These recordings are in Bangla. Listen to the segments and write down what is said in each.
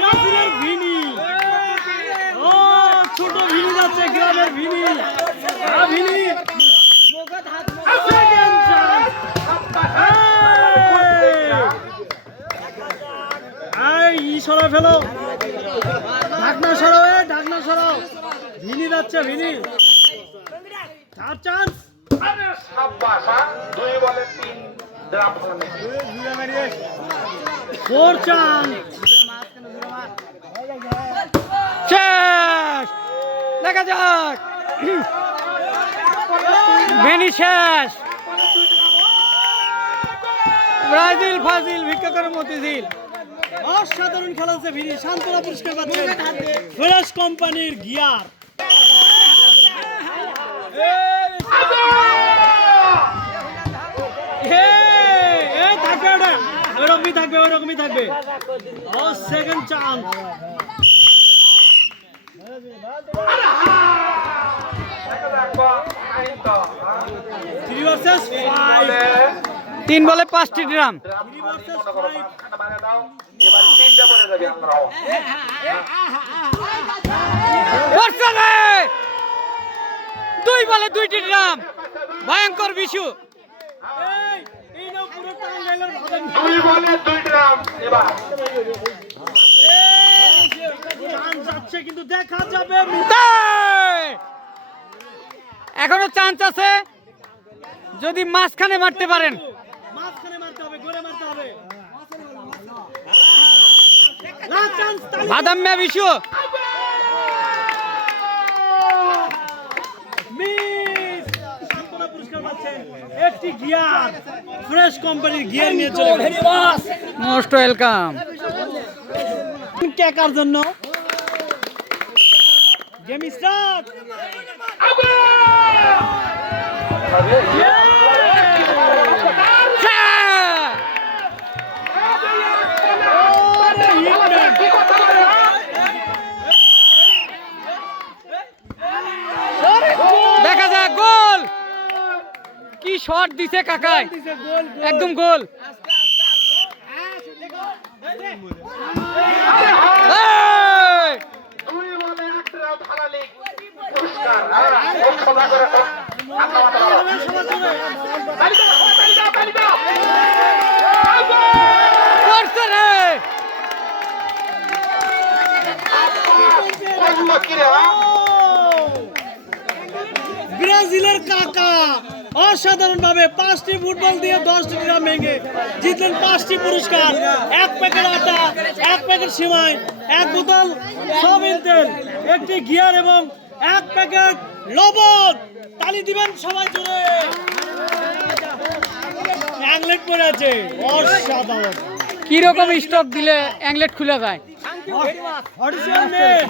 ব্রাজিলের ভিনি, ও ছোট ভিনি যাচ্ছে, গ্রামের ভিনি, ভিনি সরা ফেলো, ঢাকনা সরাও, ঢাকনা সরাও, ভিনি যাচ্ছে, ভিনি চার চান্স, ফোর চান্স, শেষ, দেখা যাক ভেনি শেষ। ব্রাজিল ফাজিল ভিক্ষা করে মতিঝিল। অসাধারণ খেলা হচ্ছে, ভিনি সান্ত্বনা পুরস্কার পাচ্ছেন ফ্রেশ কোম্পানির গিয়ার। ওরকমই থাকবে, ওরকমই থাকবে। সেকেন্ড চান্স, 3 বলে 5টি ড্রাম। 2 বলে 2টি ড্রাম, ভয়ঙ্কর বিশু। কিন্তু দেখা যাবে, এখনো চান্স আছে, যদি মাঝখানে মারতে পারেন। মাঝখানে মারতে হবে, গোলে মারতে হবে। বাদাম মে বিশু একটি গিয়ার, ফ্রেশ কোম্পানির গিয়ার নিয়ে চলে গেল। Most welcome. কেকার জন্য গেম স্টার্ট। দেখা যাক গোল, কি শট দিছে কাকাই, একদম গোল। ব্রাজিলের কাকা অসাধারণ ভাবে 5টি ফুটবল দিয়ে 10টি ড্রাম ভেঙে জিতলেন 5টি পুরস্কার, 1 প্যাকেট আটা, 1 প্যাকেট সিমাই, 1 বোতল সয়াবিন তেল, 1টি গিয়ার এবং 1 প্যাকেট লবণ। তালি দিবেন সবাই জোরে। অ্যাংলেট পড়ে আছে, অসাধারণ। কি রকম স্টক দিলে অ্যাংলেট খুলে যায়? What is your name?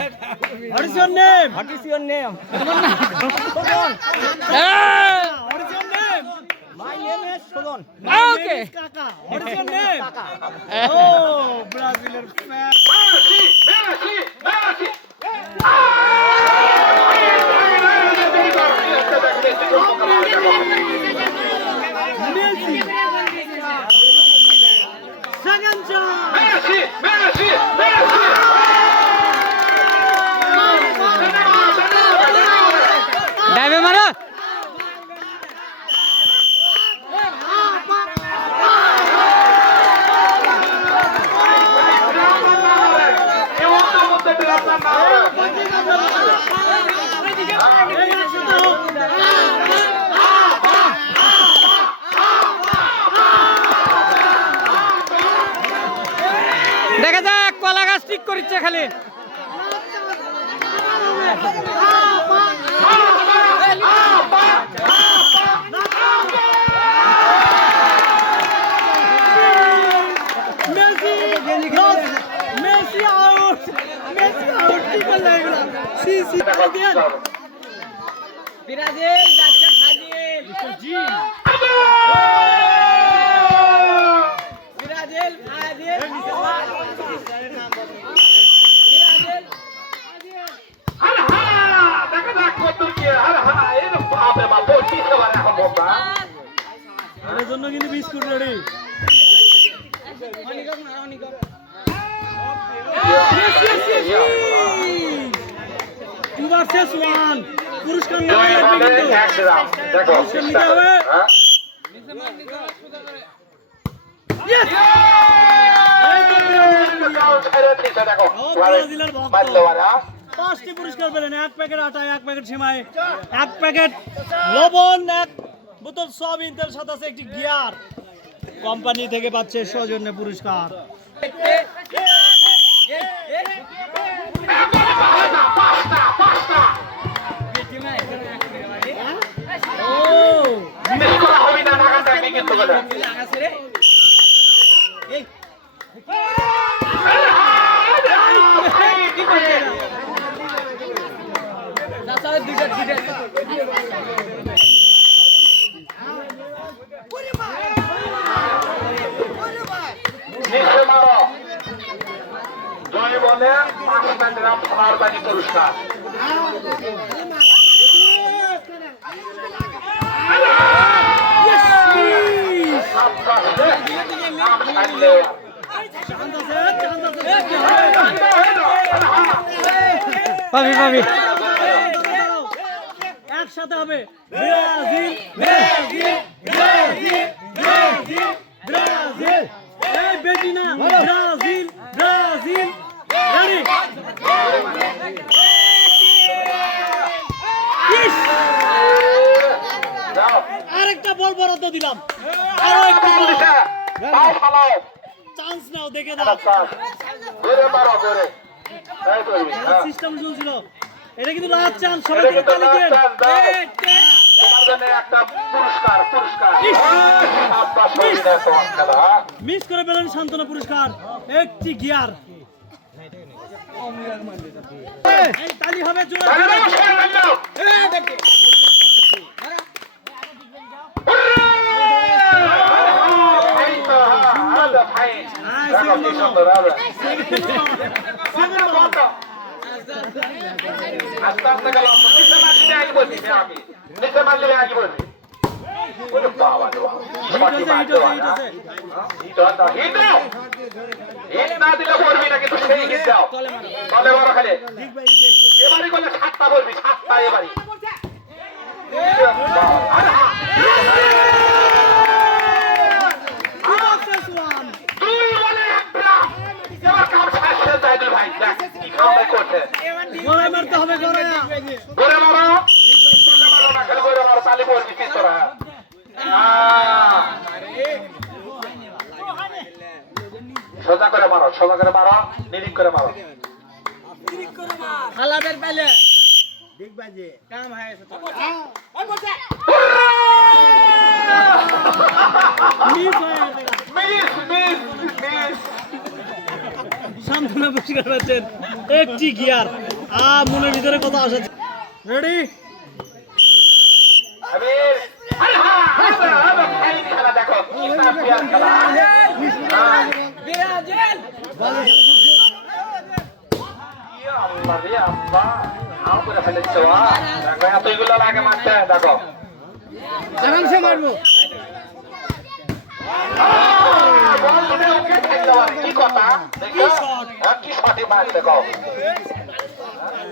What is your name? What is your name? What is your name? My name is Shodon. Okay. What is your name? Oh, Brazilian fan. Messi, Messi, Messi. Messi. Second chance. Messi, Messi, Messi. Dave mara. দেখা যাক কলা গাছ ঠিক করছে খালি। মেসি আউট, মেসি আউট, কি করলে এগুলা? সি ব্রাজিল যাচ্ছে ফাজিল, ব্রাজিল ফাজিল, দেখা যাক কত কি। এর বাপরে বাপ, কি খবর এখন বাবা? এর জন্য কিন্তু বিস্কুট রেডি। 2 ভার্সেস 1 পুরস্কার জয় বলে এক রান দেখো নিতে হবে। হ্যাঁ Yes! দেখো ব্রাজিলের ভক্ত মারলো ওরা 5টি পুরস্কার পেলেন, 1 প্যাকেট আটা, 1 প্যাকেট সিমাই, 1 প্যাকেট লবণ, 1 বোতল সয়াবিন তেল, সাথে আছে একটি গিয়ার। কোম্পানি থেকে পাচ্ছে সৌজন্যে পুরস্কার। ও মিস করা হবে না নাগানটা কিন্তু করে নিচে মারো জয় বলে 5টা গ্রাম সোনার বাড়ি পুরস্কার পাবি পাবি একসাথে হবে Brazil Brazil Brazil Brazil Brazil এই বেটি না ব্রাজিল ব্রাজিল রেডি আরেকটা বল বরাদ্দ দিলাম আরো একটা চান্স নাও দেখে দাও সিস্টেম চলছিল এটা কিন্তু লাস্ট চান্স সবাই থেকে তালি দেন মিস করে পেলেন সান্তনা পুরস্কার একটি গিয়ার তালি হবে জোরে আস্তে আস্তে গেলাম নিচে মারলে আগে বলবি আমি নিচে মারলে আগে বলবি ওরে বাবা হিট না দিলে পড়বি না কিন্তু সেই হিট দাও তলে মারো খালি এবারে করলে 7টা পড়বি 7টা এবারে মারতে হবে সোজা করে মারো সোজা করে মারো নিরিক করে মারো খালাদের পাইলে দেখবা যে কাম হয়ে গেছে সান্তনা পুরস্কার পাচ্ছেন একটি গিয়ার মনের ভিতরে কত আশা রেডি দেখো এতগুলো লাগে মারতে দেখো আরামসে মারবো কি কথা কি সঠিক মার দেখো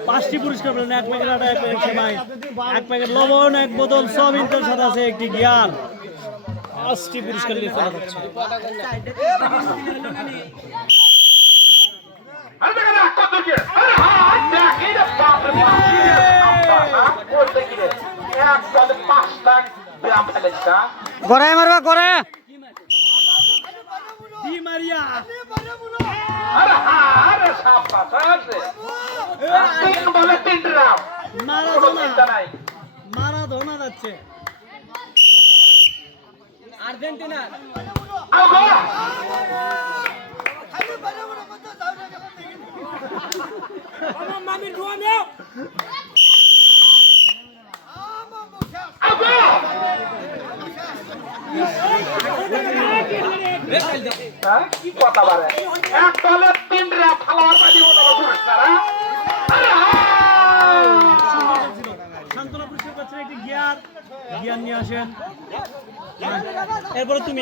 5টি পুরস্কার পেলেন, 1 প্যাকেট আটা, 1 প্যাকেট সেমাই, 1 প্যাকেট লবণ, 1 বোতল সয়াবিন তেল, সাথে আছে একটি গিয়ার। 5টি পুরস্কার নিয়ে চলে যাচ্ছে গড়ায় মারবা গড়ায় দি মারিয়া মারাদোনা যাচ্ছে আর্জেন্টিনা কি কথা বারে এক দলে 3 রাত খেলোয়াড় পাই দিব না পুরস্কার সান্তনা পুরস্কার পাচ্ছেন একটি গিয়ার নিয়ে আসেন এরপরে তুমি